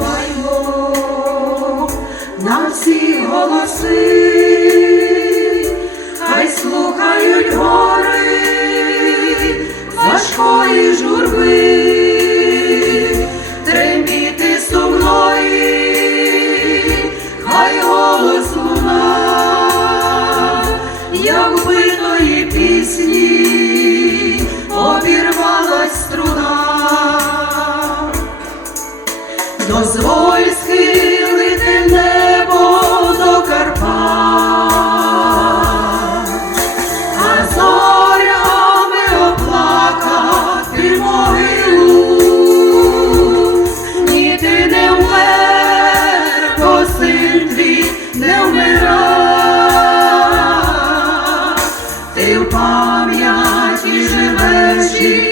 заспіваймо на всі голоси, хай слухають гори важкої журби, you.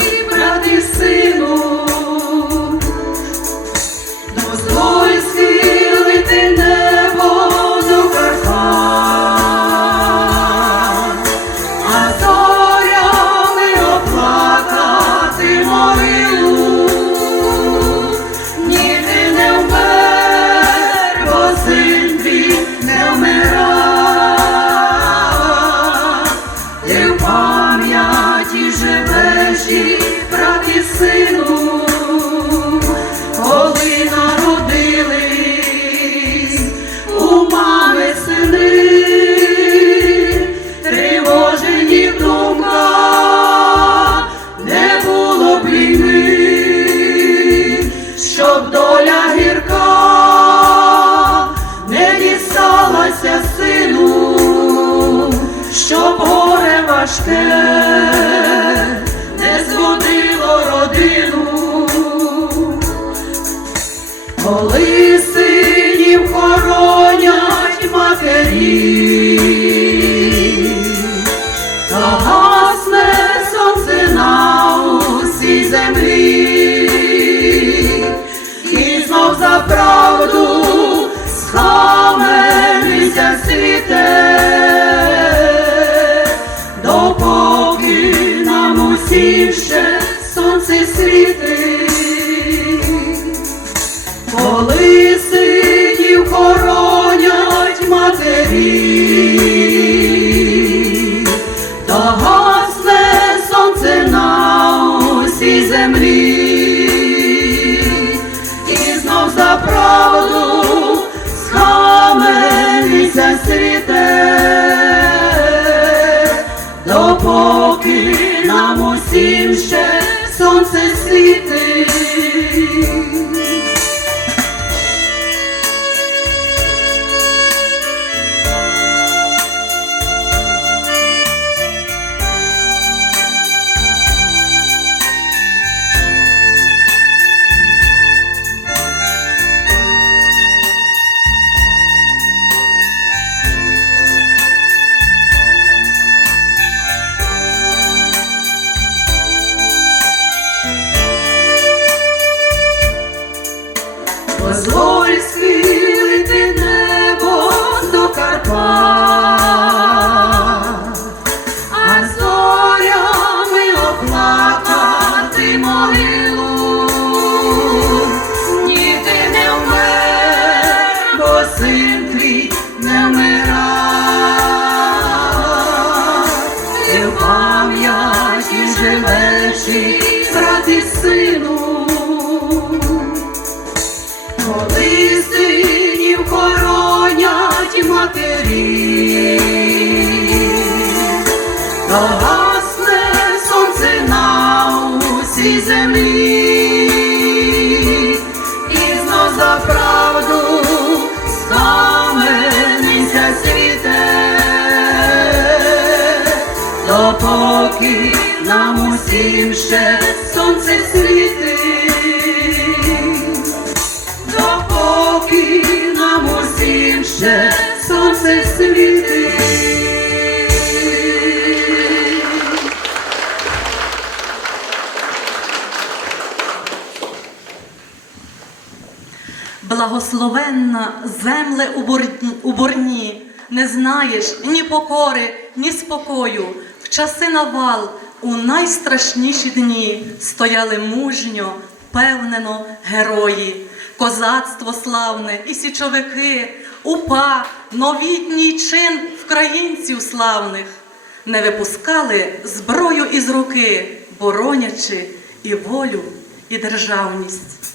Щоб горе важке не зводило родину. Коли синів хоронять матері, схаменися світе, допоки нам усім ще сонце світить. Матері, то гасне сонце на усій землі, і знов за світе, допоки нам усім ще сонце світить ще сонце. Благословенна земле у бурні, не знаєш ні покори, ні спокою. В часи навал у найстрашніші дні стояли мужньо, впевнено герої. козацтво славне і січовики, упа, новітній чин вкраїнців славних не випускали зброю із руки, боронячи і волю, і державність.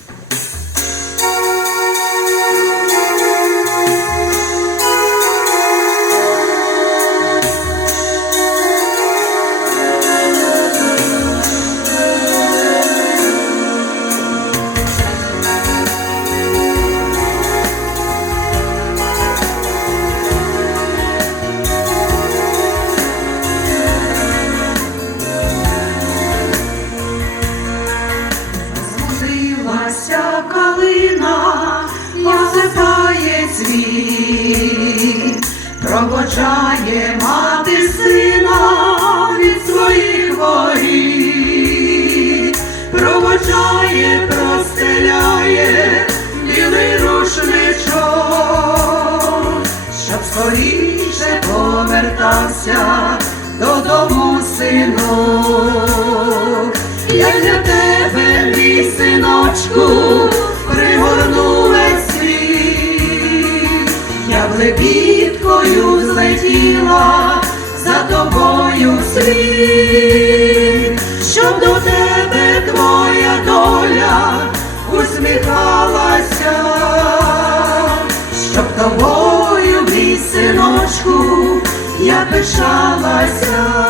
Проводжає, простеляє білий рушничок, щоб скоріше повертався додому синок. Я для тебе, мій синочку, пригорну весь світ, я б лебідкою злетіла за тобою слід, щоб до тебе твоя доля усміхалася, щоб тобою, мій синочку, я пишалася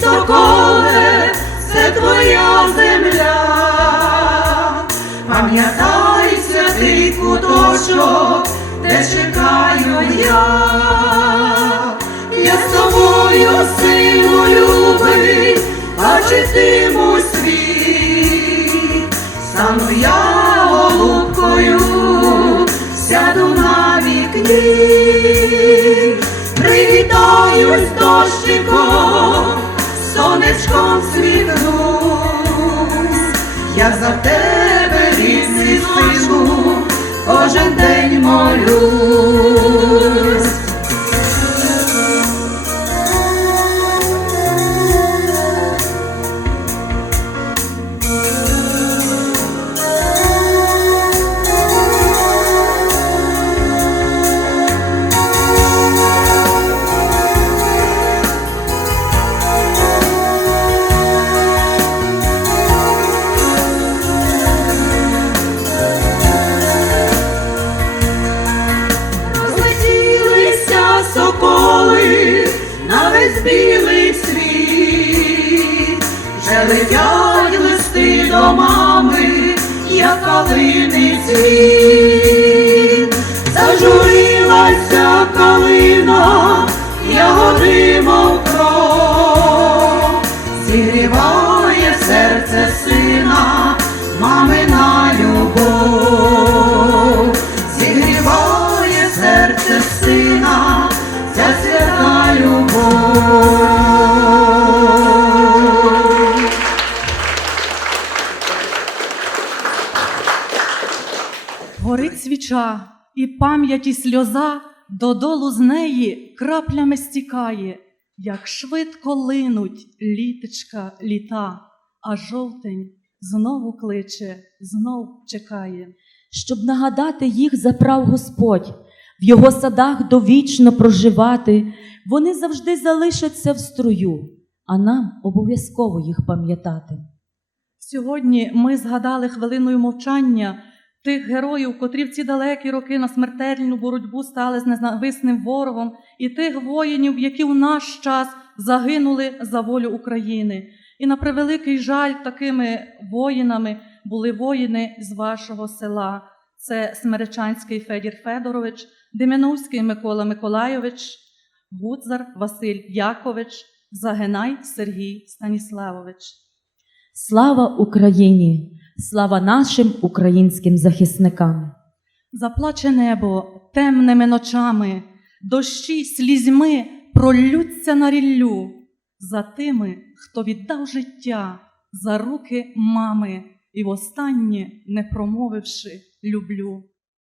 соколе, це твоя земля. Пам'ятай святий куточок, де чекаю я. Я з тобою, сину любий, бачитиму світ, стану я голубкою, сяду на вікні, привітаюсь дощиком, сонечком світнусь, я за тебе, рідний сину, кожен день молюсь. Летять листи до мами, як калини цвіт. Зажурилася калина, ягоди мов Горить свіча, і пам'яті сльоза додолу з неї краплями стікає, як швидко линуть літочка літа, а жовтень знову кличе, знов чекає. щоб нагадати їх заправ Господь, в його садах довічно проживати, вони завжди залишаться в струю, а нам обов'язково їх пам'ятати. Сьогодні ми згадали хвилиною мовчання тих героїв, котрі в ці далекі роки на смертельну боротьбу стали з ненависним ворогом, і тих воїнів, які в наш час загинули за волю України. І на превеликий жаль, такими воїнами були воїни з вашого села. Це Смеречанський Федір Федорович, Дем'яновський Микола Миколайович, Гудзар Василь Якович, Загинай Сергій Станіславович. Слава Україні! Слава нашим українським захисникам! Заплаче небо темними ночами, дощі слізьми пролються на ріллю за тими, хто віддав життя за руки мами і востаннє, не промовивши люблю.